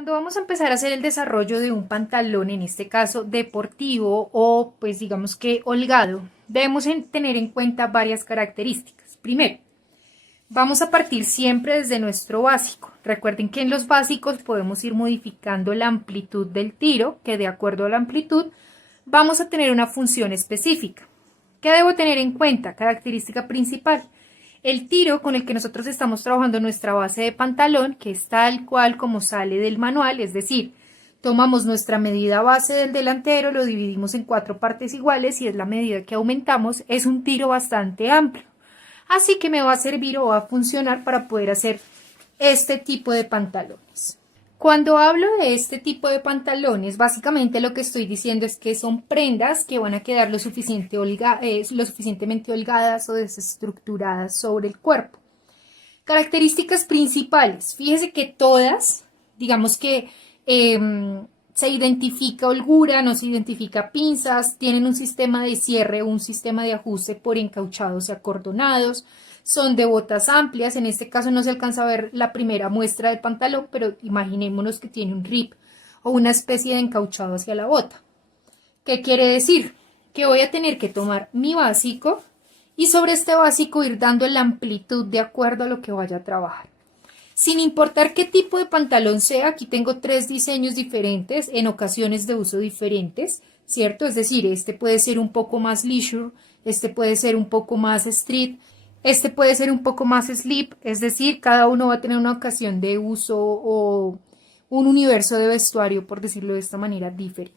Cuando vamos a empezar a hacer el desarrollo de un pantalón, en este caso deportivo o pues digamos que holgado, debemos tener en cuenta varias características. Primero, vamos a partir siempre desde nuestro básico. Recuerden que en los básicos podemos ir modificando la amplitud del tiro, que de acuerdo a la amplitud vamos a tener una función específica. ¿Qué debo tener en cuenta? Característica principal. El tiro con el que nosotros estamos trabajando nuestra base de pantalón, que es tal cual como sale del manual, es decir, tomamos nuestra medida base del delantero, lo dividimos en 4 partes iguales y es la medida que aumentamos, es un tiro bastante amplio. Así que me va a servir o va a funcionar para poder hacer este tipo de pantalones. Cuando hablo de este tipo de pantalones, básicamente lo que estoy diciendo es que son prendas que van a quedar lo suficientemente holgadas o desestructuradas sobre el cuerpo. Características principales. Fíjese que todas, digamos que se identifica holgura, no se identifica pinzas, tienen un sistema de cierre o un sistema de ajuste por encauchados y acordonados. Son de botas amplias, en este caso no se alcanza a ver la primera muestra del pantalón, pero imaginémonos que tiene un rip o una especie de encauchado hacia la bota. ¿Qué quiere decir? Que voy a tener que tomar mi básico y sobre este básico ir dando la amplitud de acuerdo a lo que vaya a trabajar. Sin importar qué tipo de pantalón sea, aquí tengo 3 diseños diferentes en ocasiones de uso diferentes, ¿cierto? Es decir, este puede ser un poco más leisure, este puede ser un poco más street, este puede ser un poco más slip, es decir, cada uno va a tener una ocasión de uso o un universo de vestuario, por decirlo de esta manera, diferente.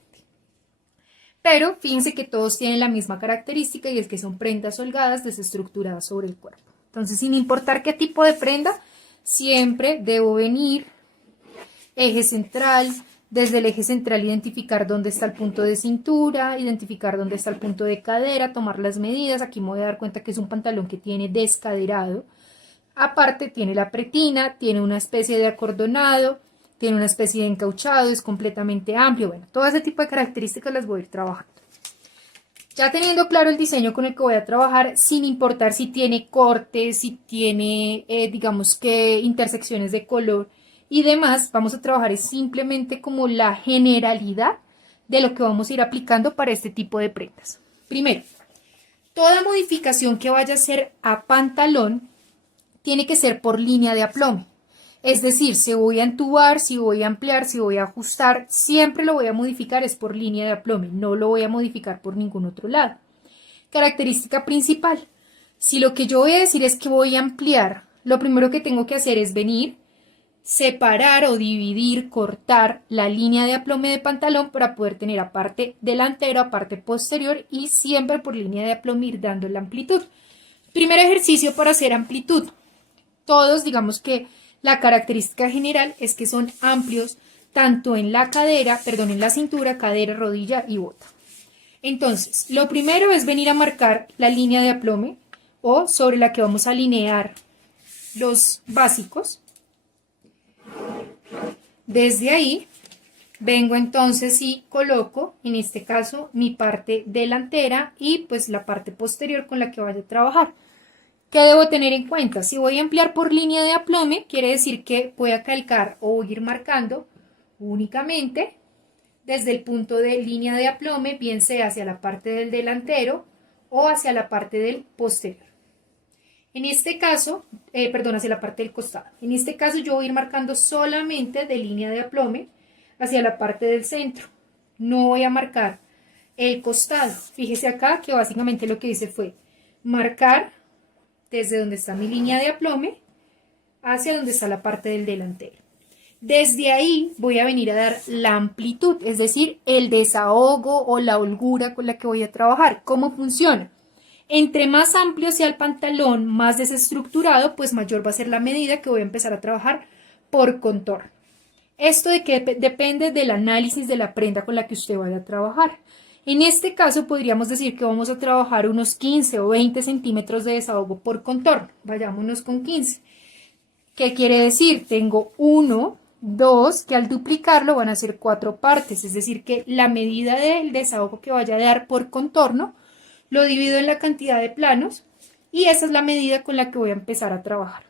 Pero fíjense que todos tienen la misma característica y es que son prendas holgadas desestructuradas sobre el cuerpo. Entonces, sin importar qué tipo de prenda, siempre debo venir, eje central, desde el eje central identificar dónde está el punto de cintura, identificar dónde está el punto de cadera, tomar las medidas. Aquí me voy a dar cuenta que es un pantalón que tiene descaderado. Aparte tiene la pretina, tiene una especie de acordonado, tiene una especie de encauchado, es completamente amplio. Bueno, todo ese tipo de características las voy a ir trabajando. Ya teniendo claro el diseño con el que voy a trabajar, sin importar si tiene cortes, si tiene, digamos que intersecciones de color y demás, vamos a trabajar simplemente como la generalidad de lo que vamos a ir aplicando para este tipo de prendas. Primero, toda modificación que vaya a hacer a pantalón tiene que ser por línea de aplome. Es decir, si voy a entubar, si voy a ampliar, si voy a ajustar, siempre lo voy a modificar es por línea de aplome, no lo voy a modificar por ningún otro lado. Característica principal. Si lo que yo voy a decir es que voy a ampliar, lo primero que tengo que hacer es venir, separar o dividir, cortar la línea de aplome de pantalón para poder tener a parte delantera, a parte posterior y siempre por línea de aplome ir dando la amplitud. Primer ejercicio para hacer amplitud. Todos, digamos que la característica general es que son amplios tanto en la cadera, perdón, en la cintura, cadera, rodilla y bota. Entonces, lo primero es venir a marcar la línea de aplome o sobre la que vamos a alinear los básicos. Desde ahí vengo entonces y coloco, en este caso, mi parte delantera y pues la parte posterior con la que vaya a trabajar. ¿Qué debo tener en cuenta? Si voy a ampliar por línea de aplome, quiere decir que voy a calcar o ir marcando únicamente desde el punto de línea de aplome, bien sea hacia la parte del delantero o hacia la parte del posterior. En este caso, perdón, hacia la parte del costado. En este caso yo voy a ir marcando solamente de línea de aplome hacia la parte del centro. No voy a marcar el costado. Fíjese acá que básicamente lo que hice fue marcar desde donde está mi línea de aplome hacia donde está la parte del delantero. Desde ahí voy a venir a dar la amplitud, es decir, el desahogo o la holgura con la que voy a trabajar. ¿Cómo funciona? Entre más amplio sea el pantalón, más desestructurado, pues mayor va a ser la medida que voy a empezar a trabajar por contorno. Esto de que depende del análisis de la prenda con la que usted vaya a trabajar. En este caso podríamos decir que vamos a trabajar unos 15 o 20 centímetros de desahogo por contorno. Vayámonos con 15. ¿Qué quiere decir? Tengo 1, 2, que al duplicarlo van a ser 4 partes. Es decir, que la medida del desahogo que vaya a dar por contorno lo divido en la cantidad de planos y esa es la medida con la que voy a empezar a trabajar.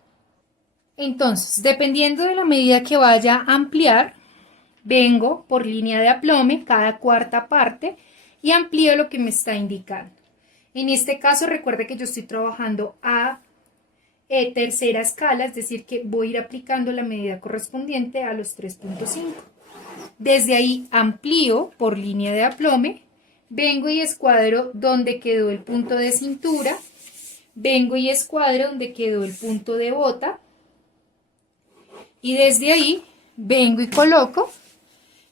Entonces, dependiendo de la medida que vaya a ampliar, vengo por línea de aplome cada cuarta parte y amplío lo que me está indicando. En este caso recuerde que yo estoy trabajando a tercera escala, es decir que voy a ir aplicando la medida correspondiente a los 3.5. Desde ahí amplío por línea de aplome, vengo y escuadro donde quedó el punto de cintura, vengo y escuadro donde quedó el punto de bota y desde ahí vengo y coloco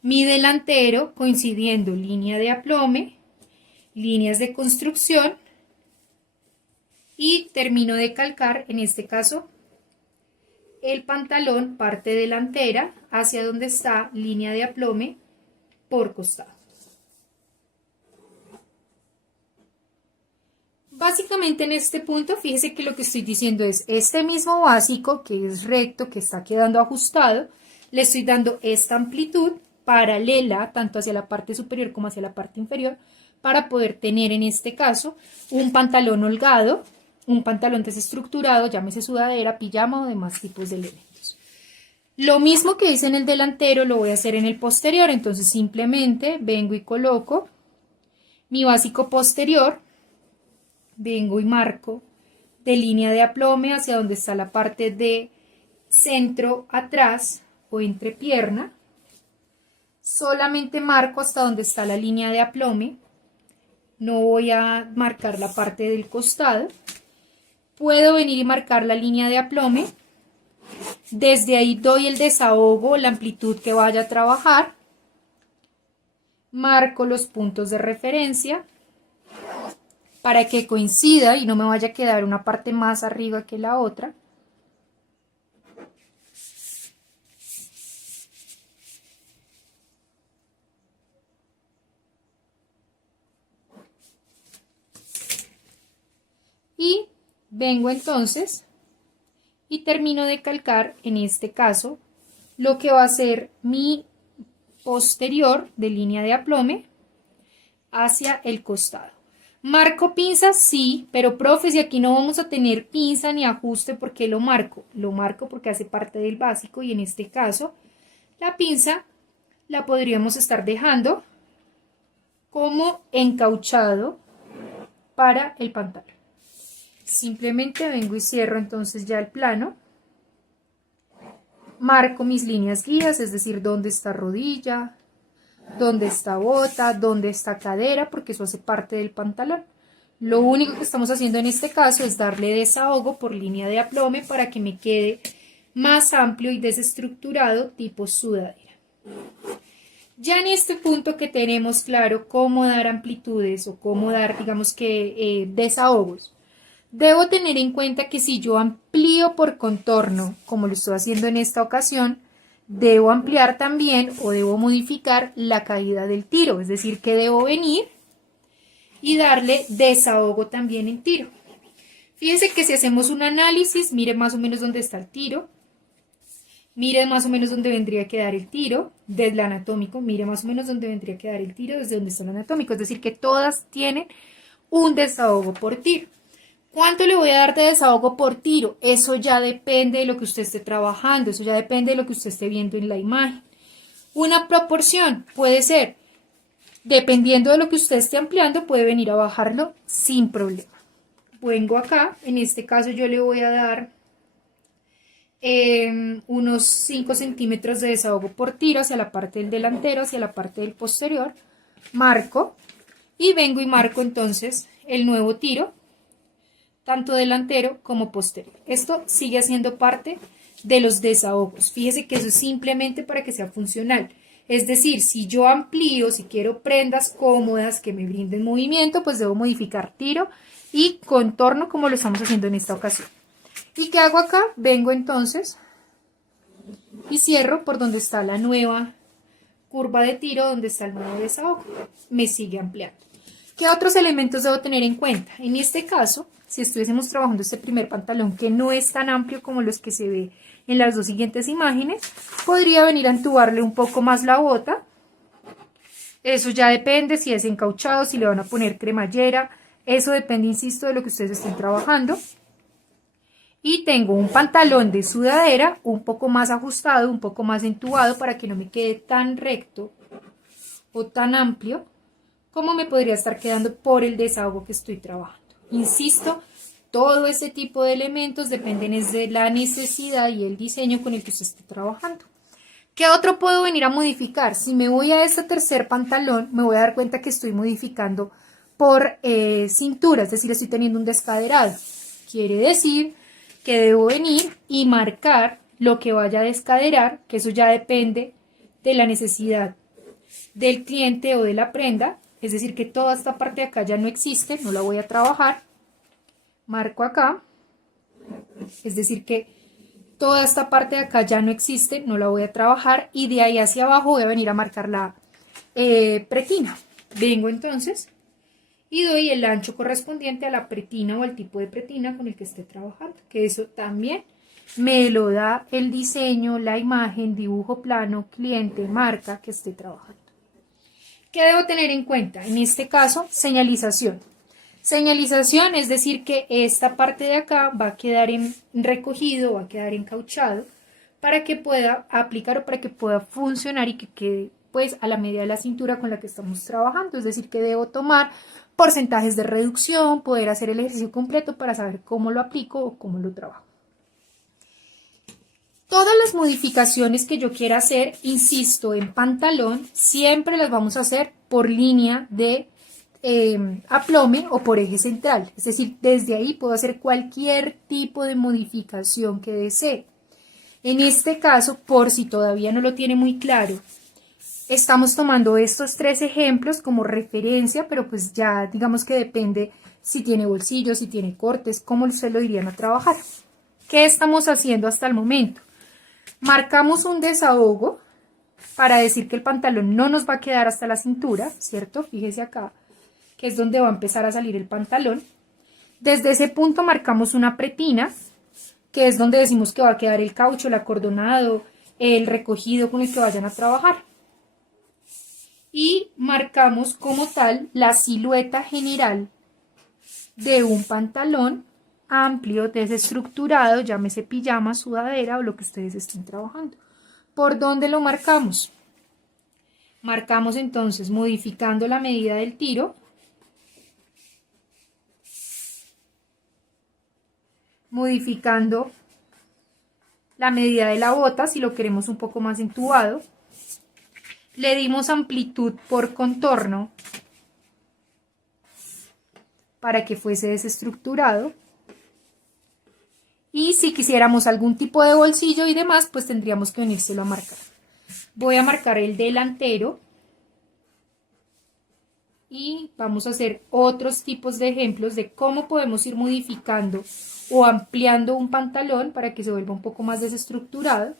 mi delantero coincidiendo línea de aplome, líneas de construcción y termino de calcar, en este caso, el pantalón, parte delantera, hacia donde está línea de aplome por costado. Básicamente en este punto, fíjese que lo que estoy diciendo es este mismo básico que es recto, que está quedando ajustado, le estoy dando esta amplitud paralela tanto hacia la parte superior como hacia la parte inferior para poder tener en este caso un pantalón holgado, un pantalón desestructurado, llámese sudadera, pijama o demás tipos de elementos. Lo mismo que hice en el delantero lo voy a hacer en el posterior, entonces simplemente vengo y coloco mi básico posterior, vengo y marco de línea de aplome hacia donde está la parte de centro atrás o entrepierna, solamente marco hasta donde está la línea de aplome, no voy a marcar la parte del costado, puedo venir y marcar la línea de aplome, desde ahí doy el desahogo, la amplitud que vaya a trabajar, marco los puntos de referencia para que coincida y no me vaya a quedar una parte más arriba que la otra. Y vengo entonces y termino de calcar, en este caso, lo que va a ser mi posterior de línea de aplome hacia el costado. ¿Marco pinza? Sí, pero profe, si aquí no vamos a tener pinza ni ajuste, ¿por qué lo marco? Lo marco porque hace parte del básico y en este caso la pinza la podríamos estar dejando como encauchado para el pantalón. Simplemente vengo y cierro entonces ya el plano, marco mis líneas guías, es decir, dónde está rodilla, dónde está bota, dónde está cadera, porque eso hace parte del pantalón. Lo único que estamos haciendo en este caso es darle desahogo por línea de aplome para que me quede más amplio y desestructurado tipo sudadera. Ya en este punto que tenemos claro cómo dar amplitudes o cómo dar, digamos que, desahogos, debo tener en cuenta que si yo amplío por contorno, como lo estoy haciendo en esta ocasión, debo ampliar también o debo modificar la caída del tiro, es decir, que debo venir y darle desahogo también en tiro. Fíjense que si hacemos un análisis, mire más o menos dónde está el tiro, mire más o menos dónde vendría a quedar el tiro desde el anatómico, mire más o menos dónde vendría a quedar el tiro desde donde está el anatómico, es decir, que todas tienen un desahogo por tiro. ¿Cuánto le voy a dar de desahogo por tiro? Eso ya depende de lo que usted esté trabajando, eso ya depende de lo que usted esté viendo en la imagen. Una proporción puede ser, dependiendo de lo que usted esté ampliando, puede venir a bajarlo sin problema. Vengo acá, en este caso yo le voy a dar unos 5 centímetros de desahogo por tiro hacia la parte del delantero, hacia la parte del posterior. Marco y vengo y marco entonces el nuevo tiro, tanto delantero como posterior. Esto sigue siendo parte de los desahogos. Fíjese que eso es simplemente para que sea funcional. Es decir, si yo amplío, si quiero prendas cómodas que me brinden movimiento, pues debo modificar tiro y contorno como lo estamos haciendo en esta ocasión. ¿Y qué hago acá? Vengo entonces y cierro por donde está la nueva curva de tiro, donde está el nuevo desahogo. Me sigue ampliando. ¿Qué otros elementos debo tener en cuenta? En este caso, si estuviésemos trabajando este primer pantalón que no es tan amplio como los que se ve en las dos siguientes imágenes, podría venir a entubarle un poco más la bota. Eso ya depende si es encauchado, si le van a poner cremallera. Eso depende, insisto, de lo que ustedes estén trabajando. Y tengo un pantalón de sudadera un poco más ajustado, un poco más entubado para que no me quede tan recto o tan amplio como me podría estar quedando por el desahogo que estoy trabajando. Insisto, todo ese tipo de elementos dependen de la necesidad y el diseño con el que usted esté trabajando. ¿Qué otro puedo venir a modificar? Si me voy a este tercer pantalón, me voy a dar cuenta que estoy modificando por cintura, es decir, estoy teniendo un descaderado. Quiere decir que debo venir y marcar lo que vaya a descaderar, que eso ya depende de la necesidad del cliente o de la prenda, es decir, que toda esta parte de acá ya no existe, no la voy a trabajar. Marco acá, es decir, que toda esta parte de acá ya no existe, no la voy a trabajar y de ahí hacia abajo voy a venir a marcar la pretina. Vengo entonces y doy el ancho correspondiente a la pretina o al tipo de pretina con el que esté trabajando, que eso también me lo da el diseño, la imagen, dibujo plano, cliente, marca que esté trabajando. ¿Qué debo tener en cuenta? En este caso, señalización. Señalización es decir que esta parte de acá va a quedar recogido, va a quedar encauchado para que pueda aplicar o para que pueda funcionar y que quede pues a la medida de la cintura con la que estamos trabajando. Es decir que debo tomar porcentajes de reducción, poder hacer el ejercicio completo para saber cómo lo aplico o cómo lo trabajo. Todas las modificaciones que yo quiera hacer, insisto, en pantalón, siempre las vamos a hacer por línea de aplome o por eje central. Es decir, desde ahí puedo hacer cualquier tipo de modificación que desee. En este caso, por si todavía no lo tiene muy claro, estamos tomando estos 3 ejemplos como referencia, pero pues ya digamos que depende si tiene bolsillos, si tiene cortes, cómo se lo irían a trabajar. ¿Qué estamos haciendo hasta el momento? Marcamos un desahogo para decir que el pantalón no nos va a quedar hasta la cintura, ¿cierto? Fíjese acá, que es donde va a empezar a salir el pantalón. Desde ese punto marcamos una pretina, que es donde decimos que va a quedar el caucho, el acordonado, el recogido con el que vayan a trabajar. Y marcamos como tal la silueta general de un pantalón amplio, desestructurado, llámese pijama, sudadera o lo que ustedes estén trabajando. ¿Por dónde lo marcamos? Marcamos entonces modificando la medida del tiro, modificando la medida de la bota si lo queremos un poco más entubado, le dimos amplitud por contorno para que fuese desestructurado. Y si quisiéramos algún tipo de bolsillo y demás, pues tendríamos que venírselo a marcar. Voy a marcar el delantero. Y vamos a hacer otros tipos de ejemplos de cómo podemos ir modificando o ampliando un pantalón para que se vuelva un poco más desestructurado.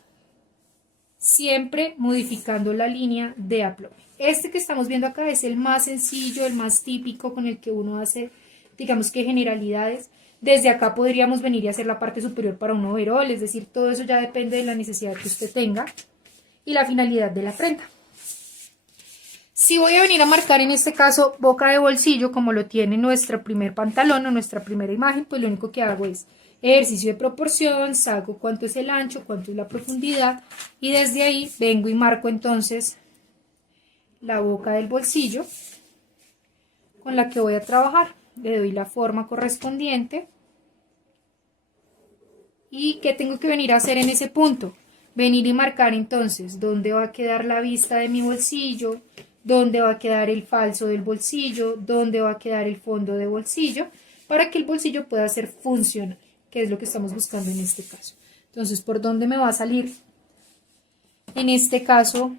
Siempre modificando la línea de aplome. Este que estamos viendo acá es el más sencillo, el más típico con el que uno hace, digamos que generalidades. Desde acá podríamos venir y hacer la parte superior para un overol, es decir, todo eso ya depende de la necesidad que usted tenga y la finalidad de la prenda. Si voy a venir a marcar en este caso boca de bolsillo como lo tiene nuestro primer pantalón o nuestra primera imagen, pues lo único que hago es ejercicio de proporción, saco cuánto es el ancho, cuánto es la profundidad y desde ahí vengo y marco entonces la boca del bolsillo con la que voy a trabajar. Le doy la forma correspondiente. ¿Y qué tengo que venir a hacer en ese punto? Venir y marcar entonces dónde va a quedar la vista de mi bolsillo, dónde va a quedar el falso del bolsillo, dónde va a quedar el fondo de bolsillo, para que el bolsillo pueda ser funcional, que es lo que estamos buscando en este caso. Entonces, ¿por dónde me va a salir? En este caso,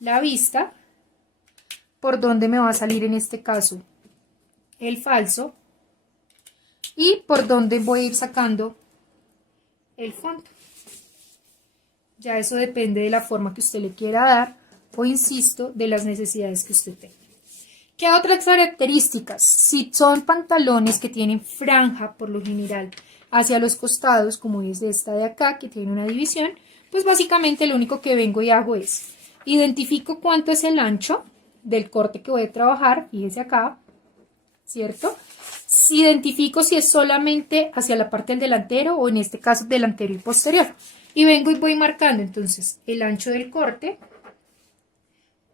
la vista. ¿Por dónde me va a salir en este caso? El falso. Y por dónde voy a ir sacando el fondo. Ya eso depende de la forma que usted le quiera dar o, insisto, de las necesidades que usted tenga. ¿Qué otras características? Si son pantalones que tienen franja por lo general hacia los costados, como es esta de acá, que tiene una división, pues básicamente lo único que vengo y hago es identifico cuánto es el ancho del corte que voy a trabajar, fíjese acá, ¿cierto? Si identifico si es solamente hacia la parte del delantero o en este caso delantero y posterior. Y vengo y voy marcando entonces el ancho del corte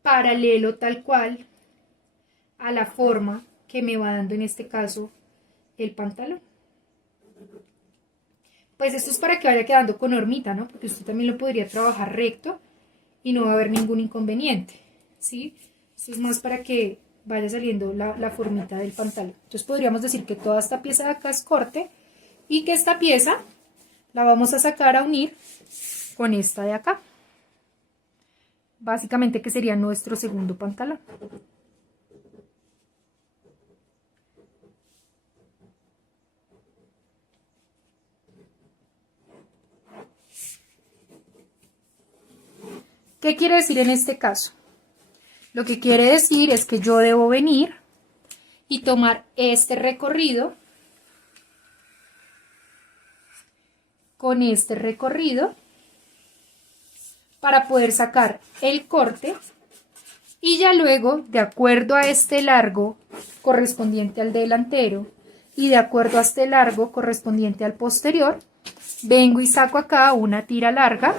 paralelo tal cual a la forma que me va dando en este caso el pantalón. Pues esto es para que vaya quedando con hormita, ¿no? Porque usted también lo podría trabajar recto y no va a haber ningún inconveniente, ¿sí? Esto es más para que vaya saliendo la formita del pantalón. Entonces podríamos decir que toda esta pieza de acá es corte y que esta pieza la vamos a sacar a unir con esta de acá. Básicamente que sería nuestro segundo pantalón. ¿Qué quiere decir en este caso? Lo que quiere decir es que yo debo venir y tomar este recorrido con este recorrido para poder sacar el corte y ya luego, de acuerdo a este largo correspondiente al delantero y de acuerdo a este largo correspondiente al posterior, vengo y saco acá una tira larga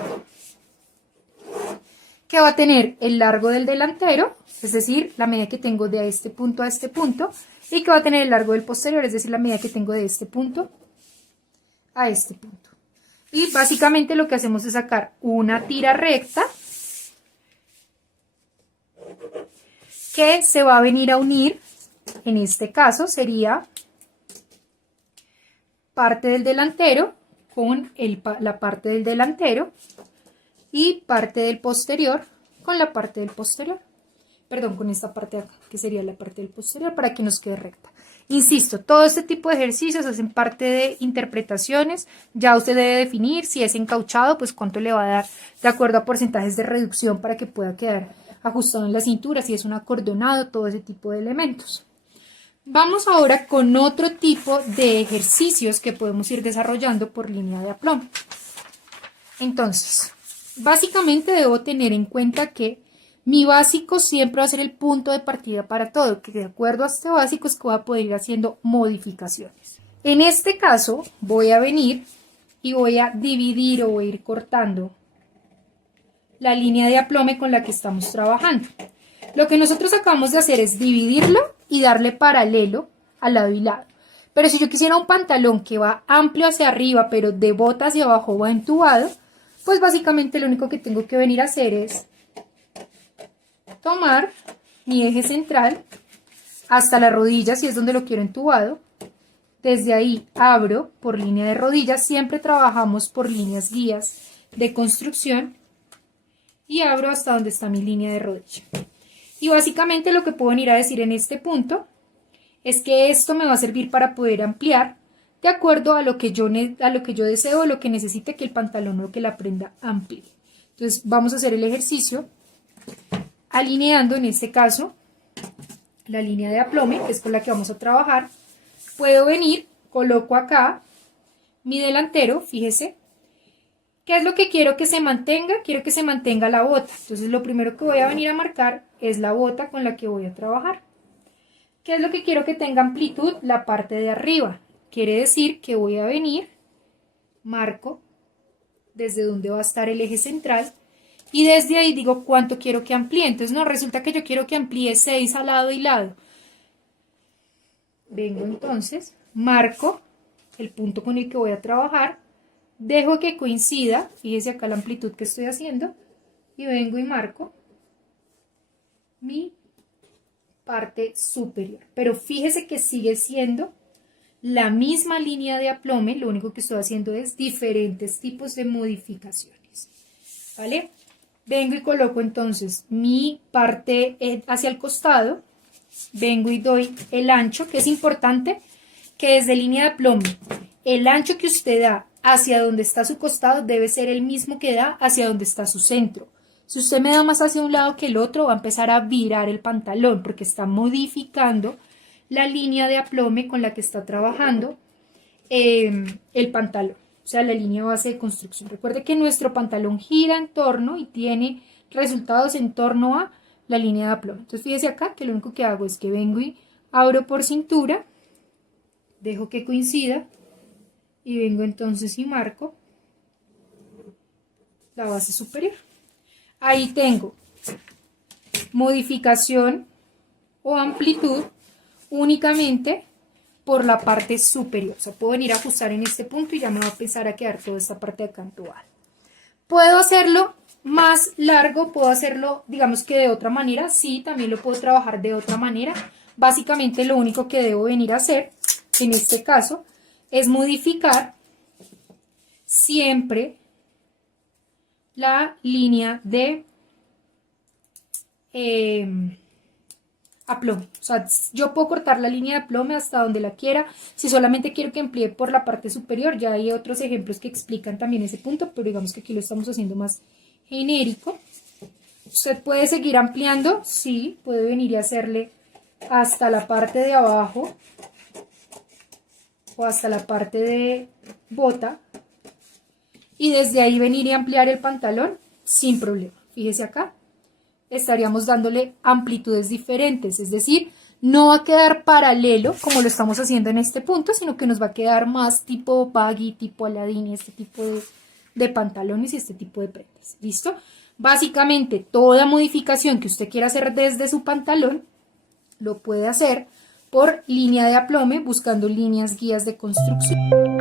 que va a tener el largo del delantero, es decir, la medida que tengo de este punto a este punto, y que va a tener el largo del posterior, es decir, la medida que tengo de este punto a este punto. Y básicamente lo que hacemos es sacar una tira recta que se va a venir a unir, en este caso sería parte del delantero con la parte del delantero y parte del posterior con la parte del posterior. Perdón, con esta parte de acá, que sería la parte del posterior, para que nos quede recta. Insisto, todo este tipo de ejercicios hacen parte de interpretaciones. Ya usted debe definir si es encauchado, pues cuánto le va a dar de acuerdo a porcentajes de reducción para que pueda quedar ajustado en la cintura, si es un acordonado, todo ese tipo de elementos. Vamos ahora con otro tipo de ejercicios que podemos ir desarrollando por línea de aplomo. Entonces, básicamente debo tener en cuenta que mi básico siempre va a ser el punto de partida para todo, que de acuerdo a este básico es que voy a poder ir haciendo modificaciones. En este caso voy a venir y voy a dividir o voy a ir cortando la línea de aplome con la que estamos trabajando. Lo que nosotros acabamos de hacer es dividirlo y darle paralelo al lado y lado. Pero si yo quisiera un pantalón que va amplio hacia arriba, pero de bota hacia abajo va entubado, pues básicamente lo único que tengo que venir a hacer es tomar mi eje central hasta la rodilla, si es donde lo quiero entubado. Desde ahí abro por línea de rodillas, siempre trabajamos por líneas guías de construcción y abro hasta donde está mi línea de rodilla. Y básicamente lo que puedo venir a decir en este punto es que esto me va a servir para poder ampliar de acuerdo a lo que yo deseo, lo que necesite que el pantalón o que la prenda amplíe. Entonces vamos a hacer el ejercicio alineando en este caso la línea de aplome, que es con la que vamos a trabajar. Puedo venir, coloco acá mi delantero, fíjese. ¿Qué es lo que quiero que se mantenga? Quiero que se mantenga la bota. Entonces lo primero que voy a venir a marcar es la bota con la que voy a trabajar. ¿Qué es lo que quiero que tenga amplitud? La parte de arriba. Quiere decir que voy a venir, marco desde donde va a estar el eje central y desde ahí digo cuánto quiero que amplíe. Entonces no, resulta que yo quiero que amplíe 6 a lado y lado. Vengo entonces, marco el punto con el que voy a trabajar, dejo que coincida, fíjese acá la amplitud que estoy haciendo, y vengo y marco mi parte superior. Pero fíjese que sigue siendo la misma línea de aplome, lo único que estoy haciendo es diferentes tipos de modificaciones. ¿Vale? Vengo y coloco entonces mi parte hacia el costado, vengo y doy el ancho, que es importante que desde línea de aplome, el ancho que usted da hacia donde está su costado debe ser el mismo que da hacia donde está su centro. Si usted me da más hacia un lado que el otro, va a empezar a virar el pantalón porque está modificando la línea de aplome con la que está trabajando el pantalón, o sea, la línea base de construcción. Recuerde que nuestro pantalón gira en torno y tiene resultados en torno a la línea de aplome. Entonces, fíjese acá que lo único que hago es que vengo y abro por cintura dejo que coincida y vengo entonces y marco la base superior. Ahí tengo modificación o amplitud únicamente por la parte superior. O sea, puedo venir a ajustar en este punto y ya me va a empezar a quedar toda esta parte de acá en total. Puedo hacerlo más largo, puedo hacerlo, digamos que de otra manera. Sí, también lo puedo trabajar de otra manera. Básicamente lo único que debo venir a hacer, en este caso, es modificar siempre la línea de aplomo. O sea, yo puedo cortar la línea de aplomo hasta donde la quiera. Si solamente quiero que amplíe por la parte superior, ya hay otros ejemplos que explican también ese punto, pero digamos que aquí lo estamos haciendo más genérico. Usted puede seguir ampliando, sí, puede venir y hacerle hasta la parte de abajo o hasta la parte de bota y desde ahí venir y ampliar el pantalón sin problema. Fíjese acá, estaríamos dándole amplitudes diferentes, es decir, no va a quedar paralelo como lo estamos haciendo en este punto, sino que nos va a quedar más tipo baggy, tipo Aladdin, este tipo de pantalones y este tipo de prendas. ¿Listo? Básicamente, toda modificación que usted quiera hacer desde su pantalón, lo puede hacer por línea de aplome, buscando líneas guías de construcción.